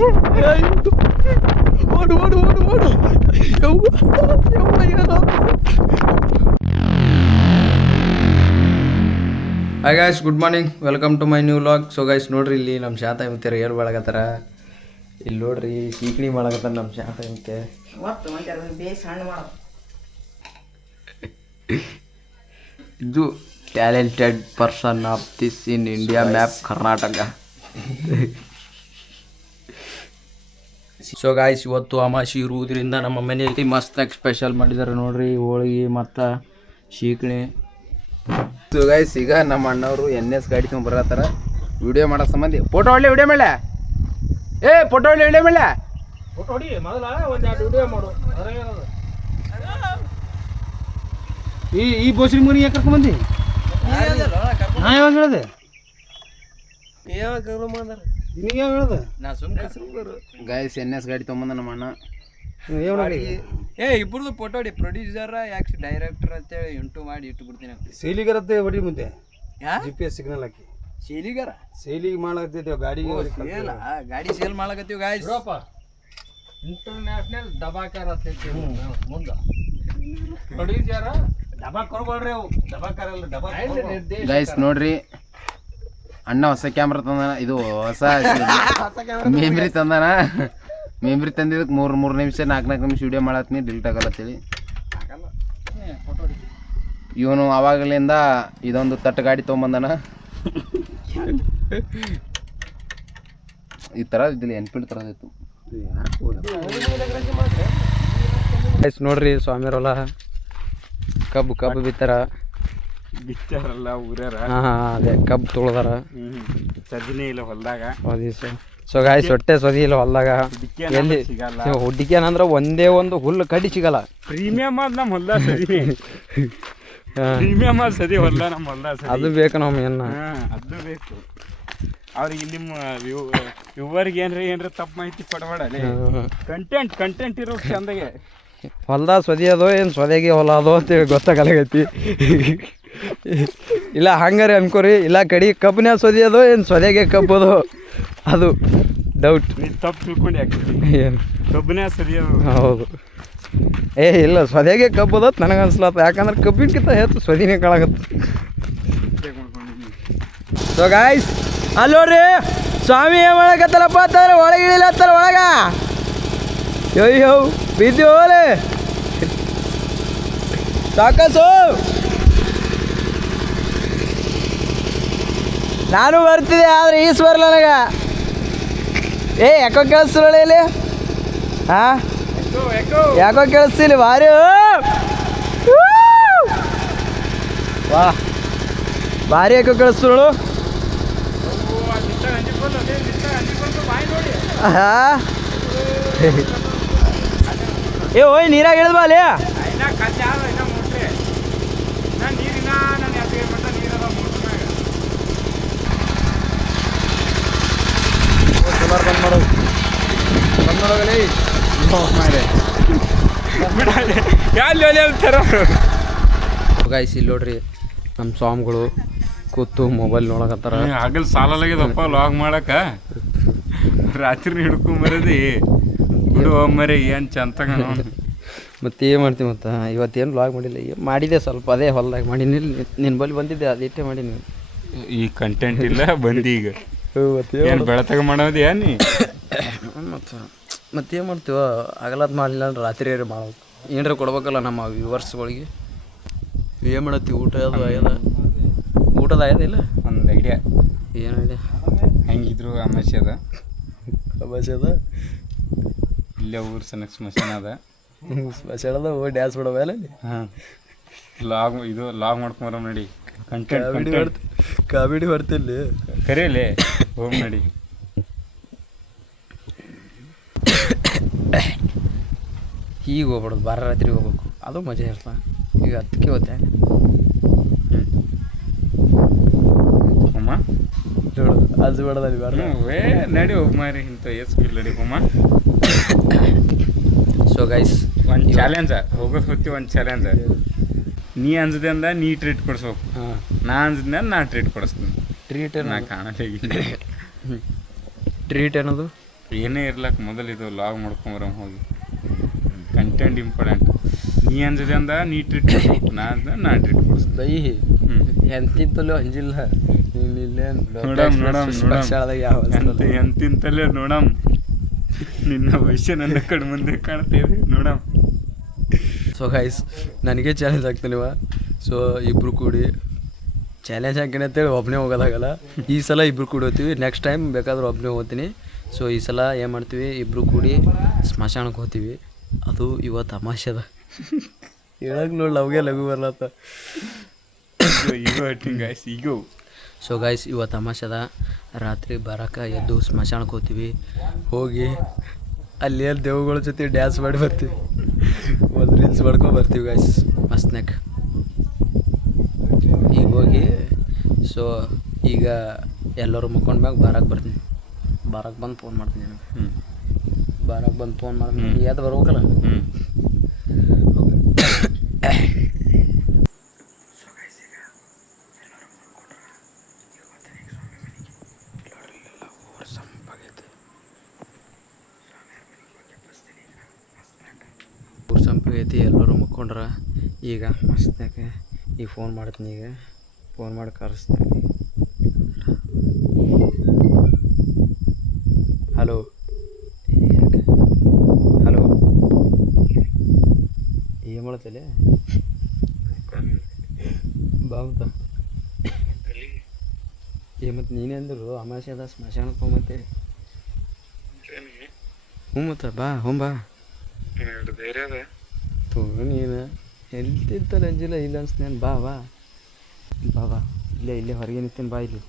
ಓಡು ಓಡು ಓಡು ಓಡು. Hi guys, good morning, welcome to my new vlog. So guys ನೋಡ್ರಿ, ಇಲ್ಲಿ ನಮ್ಮ ಶಾಂತ ಇಮ್ತಿರ ಏನು ಮಾಡಕತ್ತಾರ. ಇಲ್ಲಿ ನೋಡ್ರಿ ಚೀಕಣಿ ಮಾಡಕತ್ತಾರ ನಮ್ಮ ಶಾಂತ ಇಮ್ತೆ. ಇದು talented person of this in India map Karnataka. So guys, ಇವತ್ತು ಅಮಾಸಿ ಇರುವುದರಿಂದ ನಮ್ಮ ಮನೆಯಲ್ಲಿ ಮಸ್ತಾಗಿ ಸ್ಪೆಷಲ್ ಮಾಡಿದ್ದಾರೆ ನೋಡ್ರಿ, ಹೋಳಿಗೆ ಮತ್ತು ಶೀಕಣಿ. ಸೊ ಗಾಯ್ಸ್, ಈಗ ನಮ್ಮ ಅಣ್ಣವರು NS ಗಾಡಿ ತೊಗೊಂಡು ಬರತ್ತಾರ ವಿಡಿಯೋ ಮಾಡೋ ಸಂಬಂಧ. ಫೋಟೋ ಹೊಳ್ಳಿ ವಿಡಿಯೋ ಮೇಲೆ, ಫೋಟೋ ಹೊಳ್ಳಿ ವಿಡಿಯೋ ಮೇಲೆ. ಈ ಬೋಸಿನ ಮುನಿ ಯಾಕೆ ಕರ್ಕೊಂಬಂದಿ? ನಾ ಯಾವಾಗ ಹೇಳಿದೆ? ಗಾಯ್ಸ್, NS ಗಾಡಿ ತೊಗೊಂಬಂದ ನಮ್ಮ ಅಣ್ಣ. ಇಬ್ಬರದು ಫೋಟೋ ಹೊಡಿ, ಪ್ರೊಡ್ಯೂಸರ್ ಯಾಕೆ ಡೈರೆಕ್ಟರ್ ಅಂತೇಳಿ ಇಂಟು ಮಾಡಿ ಇಟ್ಟು ಬಿಡ್ತೀನಿ. ಸೇಲಿಗರತ್ತೆ ಹೊಡಿ ಮುಂದೆ GPS ಸಿಗ್ನಲ್ ಹಾಕಿ. ಸೇಲಿಗರ ಸೇಲಿಗೆ ಮಾಡಕತ್ತೈತಿ ಗಾಡಿಗೆ. ಗಾಡಿ ಸೇಲ್ ಮಾಡಕತ್ತೀವಿ ಗಾಯ್ಸ್. ಇಂಟರ್ನ್ಯಾಷನಲ್ ದಬಾಕರ್ ಅಂತೈತಿ ಮುಂದೆ. ಪ್ರೊಡ್ಯೂಸರ್ ದಬಾಕರ್ ಬರ್ರಿ, ಅವು ದಬಾಕರ್ ಅಲ್ಲ ದಬಾಕರ್. ಗೈಸ್ ನೋಡ್ರಿ, ಅಣ್ಣ ಹೊಸ ಕ್ಯಾಮ್ರಾ ತಂದಾನ. ಇದು ಹೊಸ ಮೆಮ್ರಿ ತಂದಾನ. ಮೆಮ್ರಿ ತಂದಿದ್ದಕ್ಕೆ 3 ನಿಮಿಷ 4 ನಿಮಿಷ ವಿಡಿಯೋ ಮಾಡತ್ತೀನಿ, ಡಿಲೀಟ್ ಆಗಲತ್ತೇಳಿ. ಇವನು ಅವಾಗಲಿಂದ ಇದೊಂದು ತಟ್ಟು ಗಾಡಿ ತೊಗೊಂಬಂದಾನ. ಈ ಥರ ಇದ್ದಿಲ್ಲ, ಎನ್ಫೀಲ್ಡ್ ಥರದಿತ್ತು. ನೋಡ್ರಿ, ಸ್ವಾಮಿಯರಲ್ಲ ಕಬ್ಬು ಬಿತ್ತಾರ. ಬಿತ್ತಾರಲ್ಲ ಊರ್ಯಾರ. ಅದೇ ಕಬ್ಬು ತೊಳ್ದಾರ. ಸದಿನೇ ಇಲ್ಲ ಹೊಲ್ದಾಗ. ಸೊ ಗಾಯ್ಸ್, ಹೊಟ್ಟೆ ಸದಿ ಇಲ್ಲ ಹೊಲ್ದಾಗ. ಎಲ್ಲಿ ಹುಡ್ಡಿಕೆ ಏನಂದ್ರೆ ಒಂದೇ ಒಂದು ಹುಲ್ಲು ಕಡ್ಡಿ ಸಿಗಲ್ಲ. ಪ್ರೀಮಿಯಮ್ ಆದ ನಮ್ಮ ಹೊಲ್ದ ಸದಿ. ಪ್ರೀಮಿಯಮ್ ಆದ ಸದಿ ಹೊಲ್ದ ನಮ್ಮ ಹೊಲ್ದ ಸದಿ. ಅದು ಬೇಕು ನಮ್ಮ ಏನ, ಅದು ಬೇಕು. ಅವ್ರಿಗೆ ನಿಮ್ಮ ವ್ಯೂವರ್ಗೆ ಏನ್ರ ತಪ್ಪು ಮಾಹಿತಿ ಕೊಡಬೇಡಲೇ. ಕಂಟೆಂಟ್ ಇರೋ ಚಂದಗೆ. ಹೊಲ್ದ ಸೊದಿ ಅದೋ ಏನು ಸೊದೆಗೆ ಹೊಲ ಅದೋ ಅಂತೇಳಿ ಗೊತ್ತಾಗಲಾಗೈತಿ. ಇಲ್ಲ ಹಂಗಾರೆ ಅನ್ಕೋರಿ, ಇಲ್ಲ ಕಡಿ ಕಬ್ಬನ್ಯಾಗ ಸೊದಿ ಅದೋ ಏನು ಸೊದೆಗೆ ಕಬ್ಬದು, ಅದು ಡೌಟ್. ನೀನು ತಪ್ಪು ತಿಳ್ಕೊಂಡು ಏನು ಕಬ್ಬನ್ಯಾಗ ಸದಿ ಅದು. ಹೌದು. ಇಲ್ಲ ಸೊದೆಗೆ ಕಬ್ಬದತ್ ನನಗೆ ಅನ್ಸ್ಲತ್ತ. ಯಾಕಂದ್ರೆ ಕಬ್ಬಿನಕ್ಕಿಂತ ಹೆಚ್ಚು ಸೊದಿನೇ ಕಾಣಾಗತ್ತೆ. ಸೊ ಗಾಯ್ಸ್, ಅಲ್ಲಿ ನೋಡ್ರಿ ಸ್ವಾಮಿ ಏನು ಮಾಡಕತ್ತಲ್ಲಪ್ಪ ಅಂತಂದ್ರೆ ಒಳಗಿಳಿಲತ್ತಾರ ಒಳಗ. ಅಯ್ಯೋ ಬಿದ್ದು ಹೋಲೆ ಸಾಕಸು. ನಾನು ಬರ್ತಿದ್ದೆ, ಆದರೆ ಈಸ್ ಬರಲ್ಲ ನನಗೆ. ಯಾಕೋ ಕೇಳಿಸ್ತಿಲ್ಲ ಇಲ್ಲಿ. ಯಾಕೋ ಕೇಳಿಸ್ತಿಲ್ಲ. ಭಾರಿ ವಾ, ಭಾರಿ ಯಾಕೋ ಕೇಳಿಸ್ತಳು. ಓಯ್ ನೀರಾಗ ಇಳಿದ್ಬಾ ಅಲ್ಲಿ. ಗಾಯ್ಸ್, ಇಲ್ಲಿ ನೋಡ್ರಿ ನಮ್ಮ ಸ್ವಾಮಿಗಳು ಕೂತು ಮೊಬೈಲ್ ನೋಡಕತ್ತಾರ. ಆಗಲ್ ಸಾಲಾಗ್ಯದಪ್ಪ ಲಾಗ್ ಮಾಡಕ. ರಾತ್ರಿ ಹಿಡ್ಕೊಂಬರದಿ ಬಿಡು ಮರಿ ಏನು ಚಂತಗ. ಮತ್ತೆ ಏನು ಮಾಡ್ತೀವಿ ಮತ್ತು ಇವತ್ತೇನು ವ್ಲಾಗ್ ಮಾಡಿಲ್ಲ. ಮಾಡಿದೆ ಸ್ವಲ್ಪ, ಅದೇ ಹೊಲ್ದಾಗ ಮಾಡೀನಿ. ನಿನ್ನ ಬಳಿ ಬಂದಿದ್ದೆ, ಅದಿಟ್ಟೆ ಮಾಡೀನಿ. ಈ ಕಂಟೆಂಟ್ ಇಲ್ಲ ಬಂದು ಈಗ ಏನು ಬೆಳತಾಗ ಮಾಡೋದು ನೀ. ಮತ್ತೇನು ಮಾಡ್ತೀವ, ಆಗಲತ್ ಮಾಡಲಿಲ್ಲ ಅಂದ್ರೆ ರಾತ್ರಿ ಮಾಡೋದು. ಏನಾರ ಕೊಡ್ಬೇಕಲ್ಲ ನಮ್ಮ ವ್ಯೂವರ್ಸ್ಗಳಿಗೆ. ಏನು ಮಾಡತ್ತೀವಿ? ಊಟ ಅದು ಆಗ್ಯದ? ಊಟದ ಆಗ್ಯದಿಲ್ಲ? ಒಂದು ಐಡಿಯಾ. ಏನು ಐಡಿಯಾ? ಹೆಂಗಿದ್ರು ಅಮಾಸೆ ಅದ. ಇಲ್ಲೇ ಊರು ಸನಕ್ ಸ್ಮಶಾನ ಅದ. ಸ್ಮಶಾನ ಅದ, ಹೋಗಿ ಡ್ಯಾನ್ಸ್ ಬಿಡೋಲ್ಲ ಅಲ್ಲಿ. ಲಾಗ್ ಮಾಡ್ಕೊಂಬರ ನಡಿ. ಕಂಟೆಂಟ್ ಕಾಮಿಡಿ ಬರ್ತಿಲ್ಲಿ ಕರೆಯಲೇ ಹೋಗಿ ನಡಿ. ಈಗ ಹೋಗ್ಬಿಡೋದು, ಬಾರ ರಾತ್ರಿ ಹೋಗ್ಬೇಕು, ಅದು ಮಜಾ ಇರ್ತ. ಈಗ 10ಕ್ಕೆ ಹೋತೆ ಹೋಮ ಅದು ಬೇಡದಲ್ಲಿ ಬಾರ ನಡಿ ಹೋಗಿ ಮಾರಿ. ಇಂಥ ಸ್ಪೀಡ್ ನಡಿ ಹೋಮ. ಸೊ ಗೈಸ್, ಒಂದು ಚಾಲೆಂಜ ಹೋಗೋದು ಹೊತ್ತಿ. ಒಂದು ಚಾಲೆಂಜ, ನೀ ಅಂಜದೆ ಅಂದ ನೀ ಟ್ರೀಟ್ ಕೊಡಿಸ್ಬೇಕು. ನಾ ಅಂಜದ್ನ ನಾ ಟ್ರೀಟ್ ಕೊಡಿಸ್ತೀನಿ. ಟ್ರೀಟ್ ನಾ ಕಾಣಲ್ಲ. ಟ್ರೀಟ್ ಏನದು? ಏನೇ ಇರ್ಲಕ್ಕ ಮೊದಲು ಇದು ಲಾಗ್ ಮಾಡ್ಕೊಂಬರ ಹೋಗಿ ಕಂಟೆಂಟ್ ಇಂಪಾರ್ಟೆಂಟ್. ನೀ ಅಂದಿದೆ ಅಂದ ನೀ ಟ್ರೀಟ್ ಕೊಡ್ಬೇಕು, ನಾ ಟ್ರೀಟ್ ಕೊಡಿಸ್ತೀನಿ. ಬೈ ಎಂತಿಂತಲೂ ಅಂಜಿಲ್ಲ ಎಂತಿಂತಲೇ ನೋಡಮ್. ನಿನ್ನ ವಯಸ್ಸು ನನ್ನ ಕಡೆ ಮುಂದೆ ಕಾಣ್ತೇವೆ ನೋಡಮ್. ಸೊ ಗೈಸ್ ನನಗೆ ಚಾಲೆಂಜ್ ಆಗ್ತಾನಿವ. ಸೊ ಇಬ್ಬರು ಕೂಡಿ ಚಾಲೆಂಜ್ ಹಾಕಿನ ಅಂತೇಳಿ ಒಬ್ಬನೇ ಹೋಗೋದಾಗಲ್ಲ. ಈ ಸಲ ಇಬ್ಬರು ಕೂಡಿ ಹೋಗ್ತೀವಿ, ನೆಕ್ಸ್ಟ್ ಟೈಮ್ ಬೇಕಾದ್ರೆ ಒಬ್ಬನೇ ಹೋಗ್ತೀನಿ. ಸೊ ಈ ಸಲ ಏನು ಮಾಡ್ತೀವಿ, ಇಬ್ಬರು ಕೂಡಿ ಸ್ಮಶಾನಕ್ಕೆ ಹೋಗ್ತೀವಿ. ಅದು ಇವತ್ತು ತಮಾಷೆ ಅದ ಹೇಳಕ್ಕೆ ನೋಡಿ ಲವ್ಗೆ ಲಘು ಬರ್ಲತ್ತ. ಈಗ ಸೊ ಗೈಸ್ ಇವತ್ತು ತಮಾಷೆ ಅದ. ರಾತ್ರಿ ಬರೋಕೆ ಎದ್ದು ಸ್ಮಶಾನಕ್ಕೆ ಹೋಗ್ತೀವಿ. ಹೋಗಿ ಅಲ್ಲಿ ಏನು ದೇವುಗಳ ಜೊತೆ ಡ್ಯಾನ್ಸ್ ಮಾಡಿ ಬರ್ತೀವಿ, ಒಂದು ರೀಲ್ಸ್ ಮಾಡ್ಕೊಂಡು ಬರ್ತೀವಿ ಗೈಸ್ ಮಸ್ತ್ನಾಗ. ಈಗ ಹೋಗಿ ಸೊ ಈಗ ಎಲ್ಲರೂ ಮುಕ್ಕೊಂಡ್ಮ್ಯಾಗ ಬರಕ್ಕೆ ಬರ್ತೀನಿ. ಬರಕ್ಕೆ ಬಂದು ಫೋನ್ ಮಾಡ್ತೀನಿ ನಾನು. ಬರಕ್ಕೆ ಬಂದು ಫೋನ್ ಮಾಡ್ತೀನಿ, ಯಾವ್ದು ಬರ್ಬೇಕಲ್ಲ. ಊರು ಸಂಪಾಗೈತಿ, ಎಲ್ಲರೂ ಮುಕ್ಕೊಂಡ್ರ. ಈಗ ಮಸ್ತ್ನಾಗ ಈಗ ಫೋನ್ ಮಾಡ್ತೀನಿ. ಈಗ ಫೋನ್ ಮಾಡಿ ಕರೆಸ್ತೀನಿ. ಹಲೋ ಹಲೋ ಏನು ಮಾಡತ್ತಲೆ ಬಾವುತ ಮತ್ತು ನೀನೇ ಅಂದರು ಅಮಾಸೆ ಅದ ಸ್ಮಶಾನಕ್ಕೆ ಹೋಗತ್ತೆ. ಹ್ಞೂ ಮತ್ತು ಬಾ ಬಾ ಧೈರ್ಯ ಅದ ತೋ ನೀನು ಎಲ್ತಿತ್ತಲ್ಲ ಅಂಜಿಲ್ಲ ಇಲ್ಲ ಅನ್ಸ್ನೇನು. ಬಾ ಬಾ ಬಾ ಬಾ ಇಲ್ಲೇ ಹೊರಗೆ ನಿಂತೀನಿ. ಬಾ ಇಲ್ಲಿ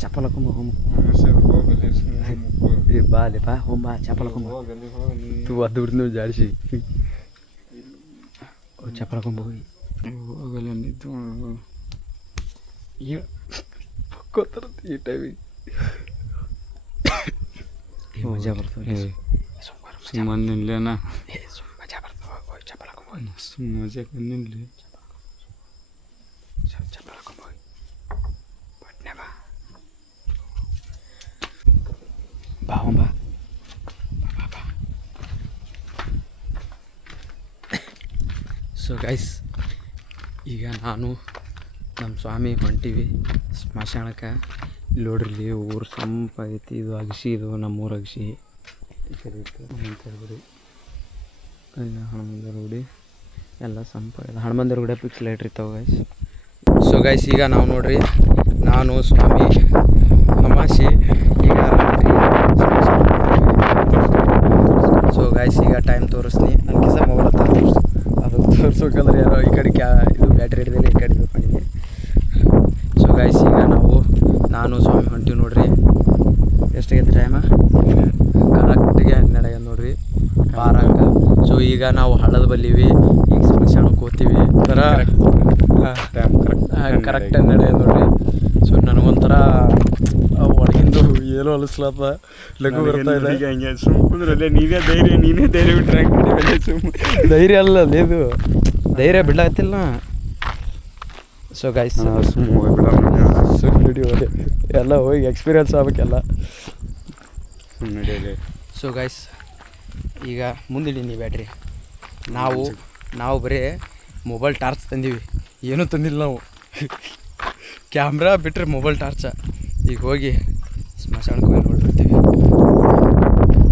ಚಪ್ಪಲ್ ಹಾಕೊಂಬ ಹೋಮ. ಬಾ ಅಲ್ಲಿ ಬಾ ಹೋಮ ಚಪ್ಪಲ್ ಹಾಕೊಂಬ. ತೂ ಅದು ಬಿಡ್ತು ನೀವು ಜಾಡಿಸಿ ಚಪ್ಪಲ್ ಹಾಕೊಂಬ ಹೋಗಿ ಹೋಗಲ್ಲ ನಿಂತು ಈ ಟೈಮಿಗೆ ಮಜಾ ಬರ್ತದೆ. ಸುಮ್ಮನೆ ನಿಲ್ಲೇನ ಮಜಾ ಬರ್ತವೆ. ಚಪ್ಪಲ್ ಹಾಕೊಂಬ ಮಜಾ ನಿಲ್ಲಿ ಚಪ್ಪಲ್ ಹಾಕೊಂಬ ಬಟ್ನೆ ಬಾ ಬಾ ಹೋಮ ಬಾ. ಸೊ ಗೈಸ್ ಈಗ ನಾನು ನಮ್ಮ ಸ್ವಾಮಿ ಹೊಂಟೀವಿ ಸ್ಮಶಾನಕ್ಕೆ. ನೋಡ್ರಿ ಊರು ಸಂಪಾಗೈತಿ. ಇದು ಅಗಸಿ, ಇದು ನಮ್ಮೂರು ಅಗಸಿ. ಈ ಕಡೆ ಇತ್ತು ಹನುಮಂತರ ಇಲ್ಲ ಹನುಮಂತರ ಗುಡಿ ಎಲ್ಲ ಸಂಪಾಗಿದೆ. ಹನುಮಂತರ ಗುಡಿ ಪಿಕ್ಸ್ ಲೈಟ್ರ್ ಇರ್ತಾವೆ ಗೈಸ್. ಸೊ ಗೈಸ್ ಈಗ ನಾವು ನೋಡ್ರಿ ನಾನು ಸ್ವಾಮಿ ಅಮಾಸಿ ಈಗ ರಾತ್ರಿ ಸೊ ಗೈಸ್ ಈಗ ಟೈಮ್ ತೋರಿಸ್ತೀನಿ. ನನ್ನ ಕಿಸ ಮೊಬೈಲ್ ಹತ್ರ ತೋರಿಸು. ಅದು ತೋರಿಸ್ಬೇಕಂದ್ರೆ ಯಾರೋ ಈ ಕಡೆ ಇದು ಬ್ಯಾಟ್ರಿ ಹಿಡಿದಿಲ್ಲ, ಈ ಕಡೆ ಇದು ಮಾಡಿದ್ವಿ. ಸೊ ಗೈಸ್ ಈಗ ನಾನು ಸ್ವಾಮಿ ಹೊಂಟೀವಿ ನೋಡ್ರಿ. ಎಷ್ಟಾಗೈತೆ ಟೈಮ? ಕರೆಕ್ಟಿಗೆ 12 ನೋಡ್ರಿ ಬಾರಂಗ. ಸೊ ಈಗ ನಾವು ಹಳ್ಳದ ಬಲ್ಲಿವಿ. ಈಗ ಸ್ಮಶಾನಕ್ಕೆ ಹೋಗ್ತೀವಿ ಥರ ಕರೆಕ್ಟ್ 12 ನೋಡ್ರಿ. ಸೊ ನನಗೊಂಥರ ಒಳಗಿಂದು ಏನೋ ಅನಿಸ್ಲತ್ತ, ಲಘು ಬರ್ತಾ ಇದೆ. ಹಂಗೆ ಸುಮ್ಮನೆ ನೀನೇ ಧೈರ್ಯ ಬಿಟ್ರೆ ಧೈರ್ಯ ಅಲ್ಲ ಇದು, ಧೈರ್ಯ ಬಿಡ್ಲಾಗತ್ತಿಲ್ಲ. ಸೊ ಗೈಸ್ ವಿಡಿಯೋ ಎಲ್ಲ ಹೋಗಿ ಎಕ್ಸ್ಪೀರಿಯನ್ಸ್ ಆಗ್ಬೇಕೆಲ್ಲ. ಸೊ ಗೈಸ್ ಈಗ ಮುಂದಿಡೀನಿ ಬ್ಯಾಟ್ರಿ. ನಾವು ಬರೀ ಮೊಬೈಲ್ ಟಾರ್ಚ್ ತಂದೀವಿ, ಏನೂ ತಂದಿಲ್ಲ ನಾವು. ಕ್ಯಾಮ್ರಾ ಬಿಟ್ಟರೆ ಮೊಬೈಲ್ ಟಾರ್ಚ. ಈಗ ಹೋಗಿ ಸ್ಮಶಾನಕ್ಕೆ ಹೋಗಿ ನೋಡ್ಬಿಡ್ತೀವಿ.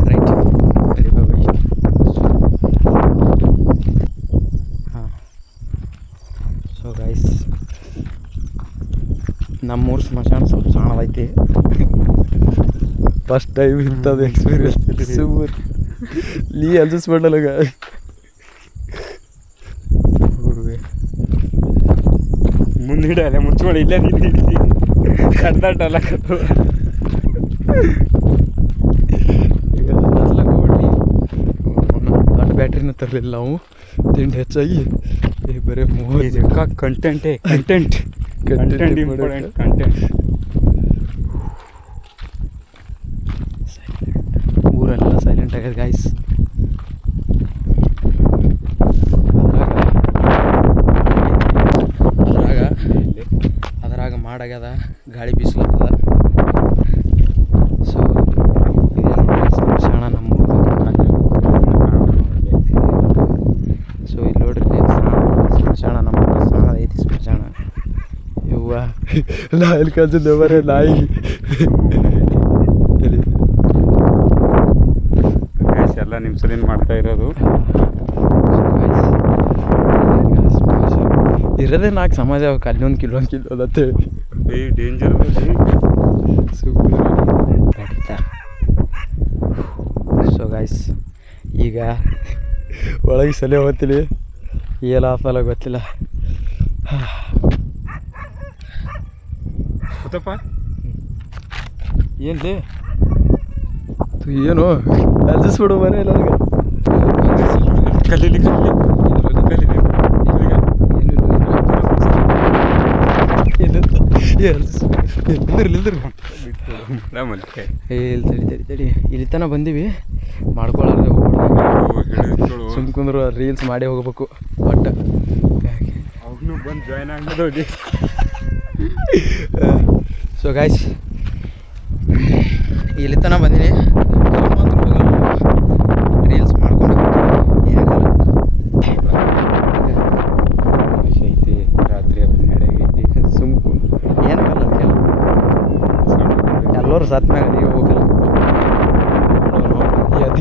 Right ready Bobby. ಹಾಂ ಸೊ ಗೈಸ್ ನಮ್ಮೂರು ಸ್ಮಶಾನ ಸ್ವಲ್ಪ ಸಣ್ಣದೈತಿ. ಫಸ್ಟ್ ಟೈಮ್ ಇಂಥದ್ದು ಎಕ್ಸ್ಪೀರಿಯನ್ಸ್. ಸೂಪರ್ ನೀ ಅಡ್ಜಸ್ಟ್ ಮಾಡಲಾಗ ಮುಂದೆ ಅಲ್ಲ ಮುಚ್ಕೊಳ್ಳಿ, ಇಲ್ಲೇ ಕಡ್ದಾಟಲ್ಲ ದೊಡ್ಡ ಬ್ಯಾಟ್ರಿನ ತರಲಿಲ್ಲ ನಾವು. ತಿಂಡಿ ಹೆಚ್ಚಾಗಿ ಬರೀ ಕಂಟೆಂಟ್ ಇಂಪಾರ್ಟೆಂಟ್. ಸೈಲೆಂಟ್ ಆಗ್ಯದ ಗಾಯ್ಸ್. ಅದ್ರಾಗ ಮಾಡಾಗ್ಯದ, ಗಾಳಿ ಬೀಸ್ಲತ್ತದ. ಸೊ ಇದೇನು ಸ್ಮಶಾನ ನಮ್ಮೂರು. ಸೊ ಇಲ್ಲಿ ನೋಡ್ರಿ ಸ್ಮಶಾನ ನಮ್ಮೂರು ಸ್ನಾನ ಐತಿ ಸ್ಮಶಾನ. ಇವ್ವ ನಾ ಇಲ್ಲಿ ಕಲ್ಸಿದ್ದೆ ಬರೇ ನಾಯಿ. ಎಲ್ಲ ನಿಮ್ಮ ಸಲಿಂದ ಮಾಡ್ತಾ ಇರೋದು. ಇರೋದೇ ನಾಲ್ಕು ಸಮಾಜ ಅವಕ್ಕೆ ಅಲ್ಲೊಂದು ಕಿಲೋ ಅಂತೇಳಿ ಡೇಂಜರ್. ಸೊ ಗೈಸ್ ಈಗ ಒಳಗೆ ಸಲ ಹೋಗ್ತೀನಿ, ಎಲ್ಲ ಆಫಲ್ಲ ಗೊತ್ತಿಲ್ಲ. ಗೊತ್ತಪ್ಪ ಏನ್ಲಿ ಏನು ಅರ್ಜಿಸ್ಬಿಡು ಮನೆ ಇಲ್ಲ ಕಲೀಲಿ ತಡಿ ಇಲ್ಲಿ ತನಕ ಬಂದೀವಿ, ಮಾಡ್ಕೊಳ್ಳಾರ್ದೆ ಸುಮ್ಕಂದ್ರು ರೀಲ್ಸ್ ಮಾಡಿ ಹೋಗ್ಬೇಕು. ಬಟ್ ಅವ್ನು ಬಂದು ಜಾಯ್ನ್ ಆಗೋದು. ಸೊ ಗಾಯ್ಸ್ ಇಲ್ಲಿ ತನಕ ಬಂದೀನಿ, ರೀಲ್ಸ್ ಮಾಡ್ಕೊಂಡು ಏನಾಗಲ್ಲ. ಐತಿ ರಾತ್ರಿ ನಡೆಯೈತಿ ಸುಮ್ಕು ಏನಾಗಲ್ಲ ಎಲ್ಲರೂ ಸತ್ ಮ್ಯಾಗ ನೀವು ಹೋಗಲ್ಲ.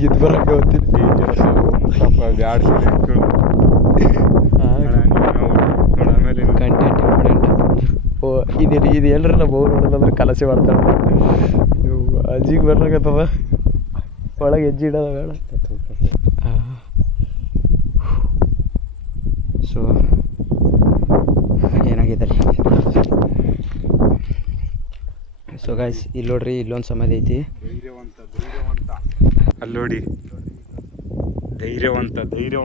ಎದ್ದು ಬರೋಕೆ ಹೋಗ್ತೀನಿ. ಬ್ಯಾಡ ಆಮೇಲೆ ಕಂಟೆಂಟ್ ಇಂಪಾರ್ಟೆಂಟ್. ಓ ಇದು ಎಲ್ಲರೂ ನಾವು ಬೋರ್ ನೋಡಲ್ಲ ಅಂದ್ರೆ ಕಲಸಿ ಮಾಡ್ತಾಳೆ. ಇವು ಅಜ್ಜಿಗೆ ಬರ್ಲಾಕತ್ತದ, ಒಳಗೆ ಹೆಜ್ಜೆ ಇಡೋದ ಬೇಡ. ಸೊ ಏನಾಗಿದ್ದಾರೆ. ಸೊ ಗಾಯ್ಸ್ ಇಲ್ಲಿ ನೋಡ್ರಿ, ಇಲ್ಲೊಂದು ಸಮಾಧಿ ಐತಿ. ಅಲ್ಲಿ ನೋಡಿ, ಧೈರ್ಯವಂತ ಇಲ್ಲಿ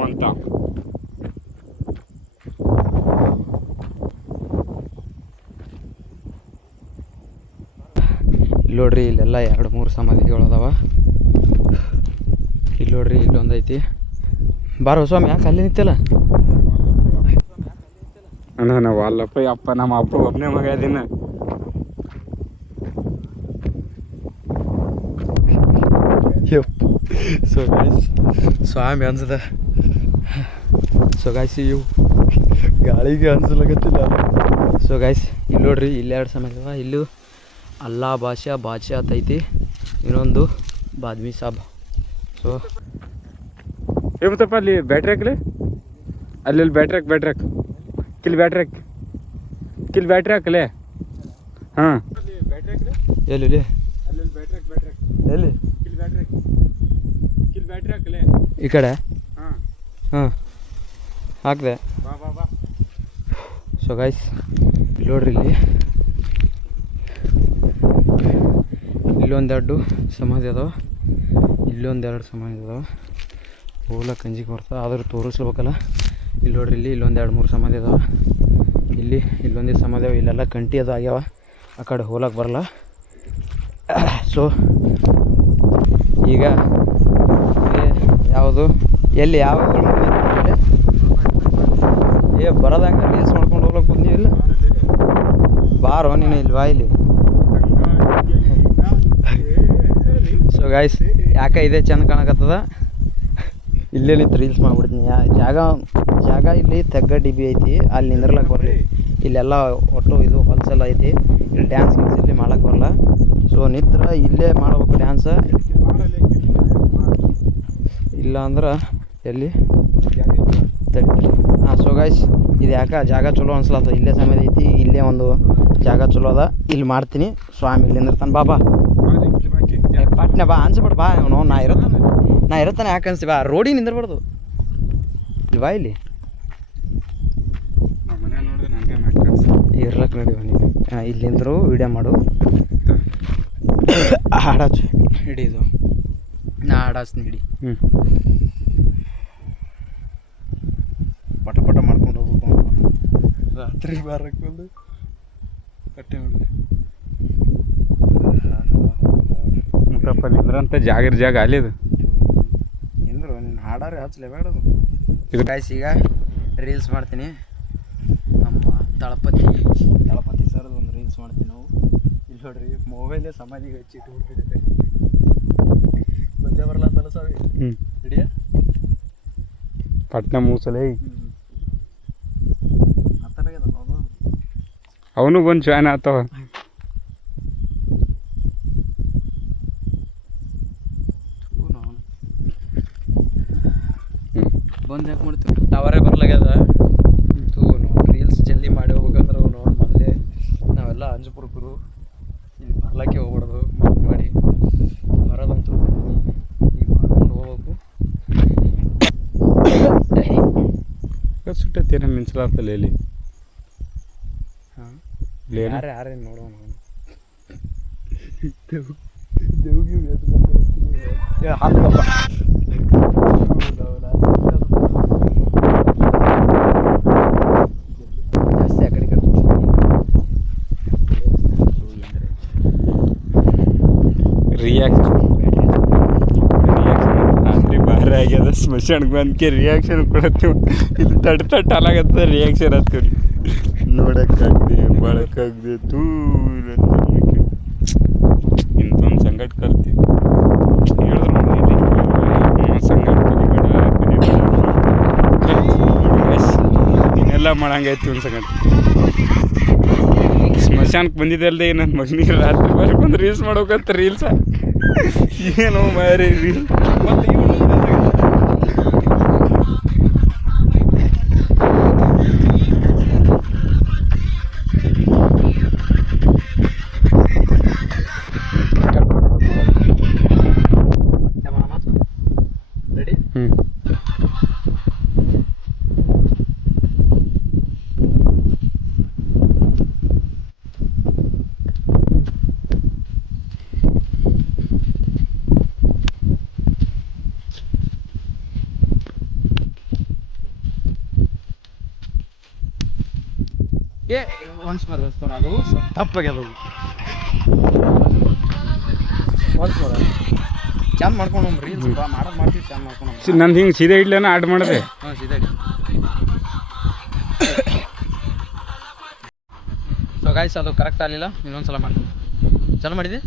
ನೋಡ್ರಿ, ಇಲ್ಲೆಲ್ಲ 2-3 ಸಮಾಧಿಗಳು ಅದಾವ. ಇಲ್ಲಿ ನೋಡ್ರಿ, ಇಲ್ಲೊಂದು ಐತಿ. ಬಾರೋ ಸ್ವಾಮಿ, ಯಾಕೆ ಅಲ್ಲಿ ನಿಂತಲ್ಲ? ನಾವು ಅಲ್ಲಪ್ಪ ಅಪ್ಪ, ನಮ್ಮ ಅಪ್ಪ ಒಬ್ಬನೇ ಮಗ ಇದೀನ. ಸೊ ಗಾಯ್ಸ್ ಸ್ವಾಮಿ ಅನ್ಸದ. ಸೊ ಗಾಯ್ಸ್ ಇವು ಗಾಳಿಗೆ ಅನ್ಸಲಾಗತ್ತಿಲ್ಲ. ಸೊ ಗಾಯ್ಸ್ ಇಲ್ಲಿ ನೋಡ್ರಿ, ಇಲ್ಲಿ 2 ಸಮಾಧಿ ಅದಾವ. ಇಲ್ಲೂ ಅಲ್ಲಾ ಬಾದ್ಶಾ ಐತಿ, ಇನ್ನೊಂದು ಬಾದ್ಮಿ ಸಾಬ್. ಸೊ ಏಮತ್ತಪ್ಪ ಅಲ್ಲಿ ಬ್ಯಾಟ್ರಿ ಹಾಕಲಿ, ಅಲ್ಲಿ ಬ್ಯಾಟ್ರಿ ಹಾಕ್ ಕಿಲ್ ಬ್ಯಾಟ್ರಿ ಹಾಕಲೇ. ಹಾಂ ಎಲ್ಲಿ ಎಲ್ಲಿ ಬ್ಯಾಟ್ರಿ ಹಾಕಲೇ ಈ ಕಡೆ. ಹಾಂ ಹಾಂ ಹಾಕಿದೆ. ಬಾ. ಸೊ ಗೈಸ್ ನೋಡ್ರಿ, ಇಲ್ಲೊಂದೆರಡು ಸಮಾಧಿ ಅದಾವ, ಇಲ್ಲೊಂದೆರಡು ಸಮಾಧಿ ಅದಾವ. ಹೋಗ್ಲ ಕಂಜಿಗೆ ಬರ್ತದೆ, ಆದರೂ ತೋರಿಸ್ಬೇಕಲ್ಲ. ಇಲ್ಲಿ ನೋಡ್ರಿ, ಇಲ್ಲೊಂದು 2-3 ಸಮಾಧಿ ಅದಾವ. ಇಲ್ಲೊಂದೇ ಸಮಾಧಿ ಅವ. ಇಲ್ಲೆಲ್ಲ ಕಂಟಿ ಅದು ಆಗ್ಯಾವ, ಆ ಕಡೆ ಹೋಗ್ಲಕ್ಕೆ ಬರಲ್ಲ. ಸೊ ಈಗ ಯಾವುದು ಎಲ್ಲಿ ಯಾವ ಬರೋದಂಗೆ ರೀಲ್ಸ್ ಮಾಡ್ಕೊಂಡು ಹೋಗ್ಲಕ್ಕೆ ಬಂದೀವಿ. ಇಲ್ಲ ಬಾರೋ ನೀನು ಇಲ್ಲಿ ಬಾ ಇಲ್ಲಿ. ಸೊ ಗಾಯ್ಸ್ ಯಾಕೆ ಇದೇ ಚೆಂದ ಕಾಣಕತ್ತದ, ಇಲ್ಲೇ ನಿಂತು ರೀಲ್ಸ್ ಮಾಡ್ಬಿಡ್ತೀನಿ. ಜಾಗ ಇಲ್ಲಿ ತೆಗ್ಗ ಡಿಬಿ ಐತಿ, ಅಲ್ಲಿ ನಿಂದ್ರಲಕ್ಕೆ ಬರಲಿ. ಇಲ್ಲೆಲ್ಲ ಒಟ್ಟು ಇದು ಹೊಲ್ಸೆಲ್ಲ ಐತಿ, ಇಲ್ಲಿ ಡ್ಯಾನ್ಸ್ ಇಲ್ಲಿ ಮಾಡಕ್ಕೆ ಬರಲ್ಲ. ಸೊ ನಿತ್ರ ಇಲ್ಲೇ ಮಾಡ್ಬೇಕು ಡ್ಯಾನ್ಸ, ಇಲ್ಲ ಅಂದ್ರೆ ಎಲ್ಲಿ ತಡಿತೀರಿ. ಹಾಂ ಸೊ ಗೈಸ್ ಇದು ಯಾಕೆ ಜಾಗ ಚಲೋ ಅನ್ಸ್ಲತ್ತ, ಇಲ್ಲೇ ಸಮಯ ಐತಿ, ಇಲ್ಲೇ ಒಂದು ಜಾಗ ಚಲೋ ಅದ, ಇಲ್ಲಿ ಮಾಡ್ತೀನಿ. ಸ್ವಾಮಿ ಇಲ್ಲಿಂದ ಇರ್ತಾನೆ. ಬಾ ಪಟ್ನೆ ಬಾ, ಅನ್ಸ್ಬಿಡು ಬಾ. ಅವನು ನಾ ಇರುತ್ತಾನೆ ಯಾಕೆ ಅನ್ಸಿ, ಬಾ ರೋಡಿಗೆ ನಿಂದಿರ್ಬಾರ್ದು. ಇಲ್ಲಿ ಬಾ, ಇಲ್ಲಿ ಇರ್ಲಕ್ಕೆ ನಡಿ ನೀನು. ಇಲ್ಲಿಂದ್ರು ವಿಡಿಯೋ ಮಾಡು, ಹಾಡಾಚು ಹಿಡಿದು ನಾ ಹಾಡಾಚ್ತೀನಿ ಹಿಡಿ. ಪಟ ಮಾಡ್ಕೊಂಡು ಹೋಗ್ಬೇಕು. ರಾತ್ರಿ ಬಾರಕ್ಕೊಂದು ಕಟ್ಟೆ ನೋಡಿ ಮುತ್ತಪ್ಪ ನಿಂದ್ರಂತ ಜಾಗ ಅಲ್ಲಿ ಅದು ಮಾಡಾರೆ ಹಚ್ಚಲೇ ಬೇಡದು ಇದು ಗಾಯ್ಸ್ ಈಗ ರೀಲ್ಸ್ ಮಾಡ್ತೀನಿ ನಮ್ಮ ದಳಪತಿ ಸರ್ದು ಒಂದು ರೀಲ್ಸ್ ಮಾಡ್ತೀನಿ ನಾವು ಇಲ್ಲಿ ನೋಡ್ರಿ ಮೊಬೈಲೇ ಸಮಾಧಿಗೆ ಹಚ್ಚಿ ಇಟ್ಬಿಡ್ತಿದ್ದೆ ಬಂದೇ ಬರಲ್ಲ ತಲಸಾವಿ ಹಿಡಿಯ ಪಟ್ನ ಮೂಸಲೇ ಮಾತಾಡೋದ ನಾವು ಅವನು ಬಂದು ಜಾಯ್ನ್ ಆತವ ಬಂದು ಯಾಕೆ ಮಾಡ್ತೀವಿ ಟವರೇ ಬರ್ಲಾಗ್ಯದ ಇದು ರೀಲ್ಸ್ ಜಲ್ದಿ ಮಾಡಿ ಹೋಗ್ಬೇಕಂದ್ರೆ ನೋಡಿ ಮೊದಲೇ ನಾವೆಲ್ಲ ಅಂಜಪುರಕರು ಇಲ್ಲಿ ಬರ್ಲಾಕೆ ಹೋಗ್ಬಾರ್ದು ಮಾಡಿ ಬರೋದಂತೂ ಈಗ ಮಾಡ್ಕೊಂಡು ಹೋಗ್ಬೇಕು ಸುಟ್ಟತ್ತೇನ ಮಿನ್ಸಲಾಗ್ತಲ್ಲ ಇಲ್ಲಿ ಹಾಂ ಲೇನ ಯಾರೇ ನೋಡೋಣ ಜಾಸ್ತಿ ಆ ಕಡೆ ರಿಯಾಕ್ಷನ್ ರಾತ್ರಿ ಬಾರಿ ಆಗ್ಯದ ಸ್ಮಶಾನಕ್ಕೆ ಬಂದ್ಕೆ ರಿಯಾಕ್ಷನ್ ಕೊಡತ್ತೀವಿ ಇದು ತಟ್ ಅಲಾಗತ್ತ ರಿಯಾಕ್ಷನ್ ಹತ್ತೀವಿ ನೋಡಕ್ಕಾಗ್ದೆ ಬಳಕಾಗ್ದೆ ತೂ ಇಂಥೊಂದು ಸಂಗಟ್ ಕಲ್ತಿ ಹೇಳಿದ್ರು ಮನೇಲಿ ಸಂಗಟ್ ಇನ್ನೆಲ್ಲ ಮಾಡಂಗಾಯ್ತು ಒಂದು ಸಂಗಟ್ ಸ್ಮಶಾನಕ್ಕೆ ಬಂದಿದ್ದಲ್ದೆ ನನ್ನ ಮಗನಿಗೆ ರಾತ್ರಿ ಬಾರಿ ಬಂದು ರೀಲ್ಸ್ ಮಾಡ್ಬೇಕಂತ ರೀಲ್ಸ ಏನೋ ಮಾರಿ ರೀಲ್ ರೆಡಿ ಏ ಒನ್ಸ್ ಬರ್ತಾವ ಅದು ತಪ್ಪಾಗ್ಯದ ಒನ್ಸ್ ಬರ ಚಂದ ಮಾಡ್ಕೊಂಡು ರೀಲ್ಸ್ ಮಾಡೋದು ಮಾಡ್ತೀವಿ ಚಂದ ಮಾಡ್ಕೊಂಡು ನಂದು ಹಿಂಗೆ ಸೀದಾ ಇಡ್ಲೇನ ಆಡ್ ಮಾಡಿದೆ ಹಾಂ ಸೀದಾ ಸೊ ಗಾಯ್ಸ್ ಅದು ಕರೆಕ್ಟ್ ಆಗಲಿಲ್ಲ ಇನ್ನೊಂದು ಸಲ ಮಾಡ್ತೀನಿ ಚಲೋ ಮಾಡಿದೆ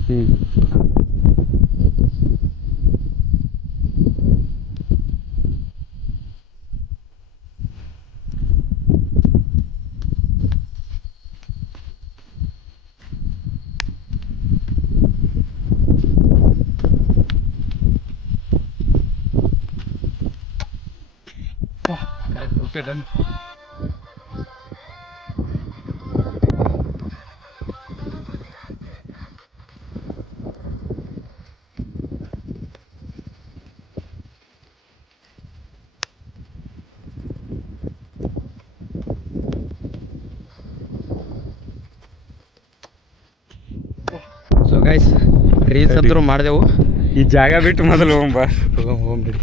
okay done so guys reels ಅಂತೂ ಮಾಡಿದೆವು ಈ ಜಾಗ ಬಿಟ್ಟು ಮೊದಲು ಹೋಗ್ಬಿಡಿ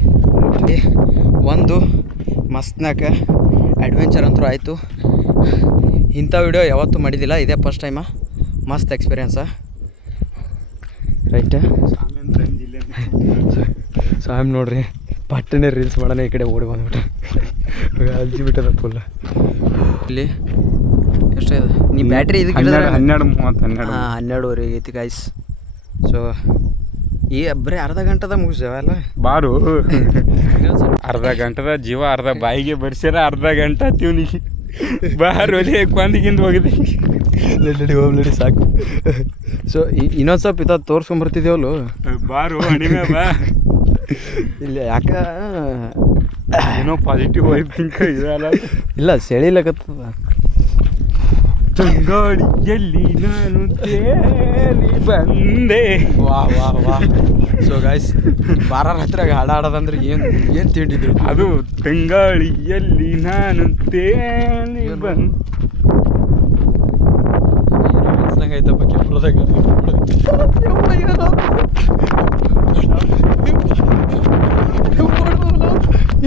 ಒಂದು ಮಸ್ತ್ನಾಕ ಅಡ್ವೆಂಚರ್ ಅಂತೂ ಆಯಿತು ಇಂಥ ವಿಡಿಯೋ ಯಾವತ್ತೂ ಮಾಡಿದ್ದಿಲ್ಲ ಇದೇ ಫಸ್ಟ್ ಟೈಮ ಮಸ್ತ್ ಎಕ್ಸ್ಪೀರಿಯನ್ಸ ರೈಟ್ ಸಾಮ್ ನೋಡ್ರಿ ಪಟ್ಟನೆ ರೀಲ್ಸ್ ಮಾಡೋಣ ಈ ಕಡೆ ಓಡಿ ಬಂದ್ಬಿಟ್ಟು ಅಲ್ಜಿ ಬಿಟ್ಟದ ಫುಲ್ ಇಲ್ಲಿ ಎಷ್ಟಿದೆ ನೀ ಬ್ಯಾಟ್ರಿ ಇದಕ್ಕೆ 12:30 ಐತಿ ಗಾಯ್ಸ್ ಸೊ ಈ ಬರೀ ಅರ್ಧ ಗಂಟೆದ ಮುಗಿಸ್ಯಾವಲ್ಲ ಬಾರು ಅರ್ಧ ಗಂಟೆದ ಜೀವ ಅರ್ಧ ಬಾಯಿಗೆ ಬರ್ಸ್ಯಾರ ಅರ್ಧ ಗಂಟೆ ತಿವ್ನಿಗೆ ಬಾರು ಒಲೆ ಕೊಂದಿಗಿಂದ ಹೋಗಿದ್ದೆ ಹೋಗ್ಲಿ ಸಾಕು ಸೊ ಇನ್ನೊಂದು ಸ್ವಲ್ಪ ಇತ್ತ ತೋರ್ಸ್ಕೊಂಬರ್ತಿದ್ದೇವಲ್ಲ ಬಾರು ಅಣಿಮೆ ಬಾ ಇಲ್ಲ ಯಾಕ ಏನೋ ಪಾಸಿಟಿವ್ ವೈಬ್ ತಿಂಕ ಇದಲ್ಲ ಇಲ್ಲ ಸೆಳಿಲಕತ್ತದ ತಂಗಾಡಿಯಲ್ಲಿ ನಾನು ತೇಲಿ ಬಂದೆ ವಾ ವಾ ವಾ ಸೊ ಗಾಯ್ಸ್ ಬಾರ ಹತ್ರ ಹಾಡಾಡೋದಂದ್ರೆ ಏನು ತಿಂಡಿದ್ರು ಅದು ತಂಗಾಳಿಯಲ್ಲಿ ನಾನು ತೇಲಿ ಬಂದೆ ಐತಪ್ಪ ಕೆಂಪುರದಾಗ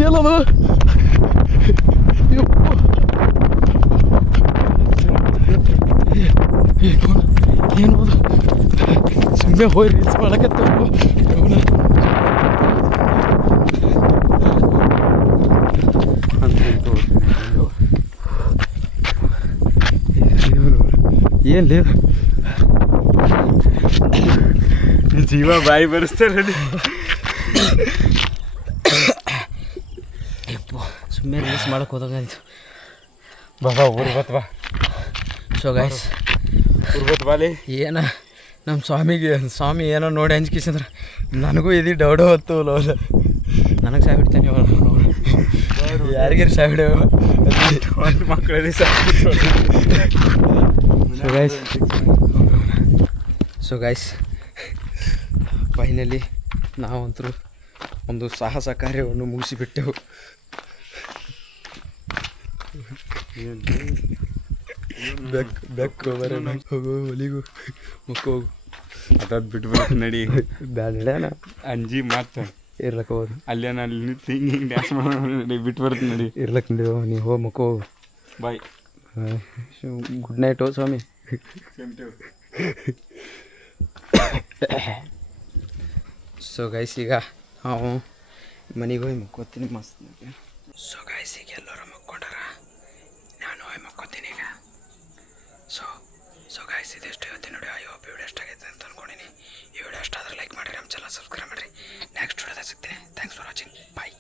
ಏನದು ಏನು ಸುಮ್ಮನೆ ಹೋಗಿ ರೀಲ್ಸ್ ಮಾಡಕತ್ತ ಏನು ಲೇ ಜೀವ ಬಾಯಿ ಬರೆಸ್ತಾರೆ ಯಪ್ಪ ಸುಮ್ಮನೆ ರೀಲ್ಸ್ ಮಾಡಕ್ಕೆ ಹೋದಂಗಾಯ್ತು. ಬಾಬಾ ಊರು ಬತ್ ಬಾ. ಸೊ ಗೈಸ್ ಊರು ಬತ್ ಬಾಲಿ. ಏನ ನಮ್ಮ ಸ್ವಾಮಿ ಏನೋ ನೋಡಿ ಅಂಜ್ಕಿಸಂದ್ರೆ ನನಗೂ ಇದು ಡೌಡ ಹೊತ್ತು ಲೋದ ನನಗೆ ಸಾಯ್ ಬಿಡ್ತೇನೆ ಯಾರಿಗಾರು ಸಾಯ್ ಬಿಡೇವ ಒಂದು ಮಕ್ಕಳಲ್ಲಿ ಸೊ ಗೈಸ್ ಫೈನಲಿ ನಾವಂತರೂ ಒಂದು ಸಾಹಸ ಕಾರ್ಯವನ್ನು ಮುಗಿಸಿಬಿಟ್ಟೆವು. ಬೆಕ್ಕು ಬರ ಹೋಗು ಒಲಿಗು ಮಕ್ಕ ಹೋಗು ಅದಾದ್ ಬಿಟ್ಬಿಟ್ಟು ನಡಿ. ಬ್ಯಾಡ ಅಂಜಿ ಮಾತು ಇರ್ಲಕ್ಕ ಹೋದು ಅಲ್ಲೇ ನಾನು ನಿಂತು ಹಿಂಗೆ ಡ್ಯಾನ್ಸ್ ಮಾಡಿ ಬಿಟ್ಟು ಬರ್ತೀನಿ ನಡಿ. ಇರ್ಲಕ್ಕ ನೀವು ಹೋಗಿ ಮಕ್ಕ ಹೋಗು. ಬಾಯ್. ಗುಡ್ ನೈಟ್ ಸ್ವಾಮಿ. ಸೊ ಗೈಸ್ ಈಗ ನಾವು ಮನೆಗೆ ಹೋಗಿ ಮಕ್ಕೋತೀನಿ ಮಸ್ತ್. ಸೊ ಗೈಸ್ ಈಗ ಎಲ್ಲರೂ ಮಕ್ಕೊಂಡಾರ, ನಾನು ಹೋಗಿ ಮಕ್ಕೋತೀನಿ ಈಗ. ಸೊ ಗೈಸ್ ಇದೆಷ್ಟು ಇವತ್ತಿನ ವಿಡಿಯೋ. ಐ ಹೋಪ್ ವಿಡಿಯೋ ಇಷ್ಟ ಆಗೈತೆ ಅಂತ ಅನ್ಕೊಂಡಿನಿ. ಈ ವಿಡಿಯೋ ಇಷ್ಟ ಆದರೆ ಲೈಕ್ ಮಾಡಿರಿ, ನಮ್ಮ ಚಾನಲ್ ಸಬ್ಸ್ಕ್ರೈಬ್ ಮಾಡಿರಿ. ನೆಕ್ಸ್ಟ್ ವಿಡಿಯೋದಾಗ ಸಿಗ್ತೀನಿ. Thanks for watching. ಬಾಯ್.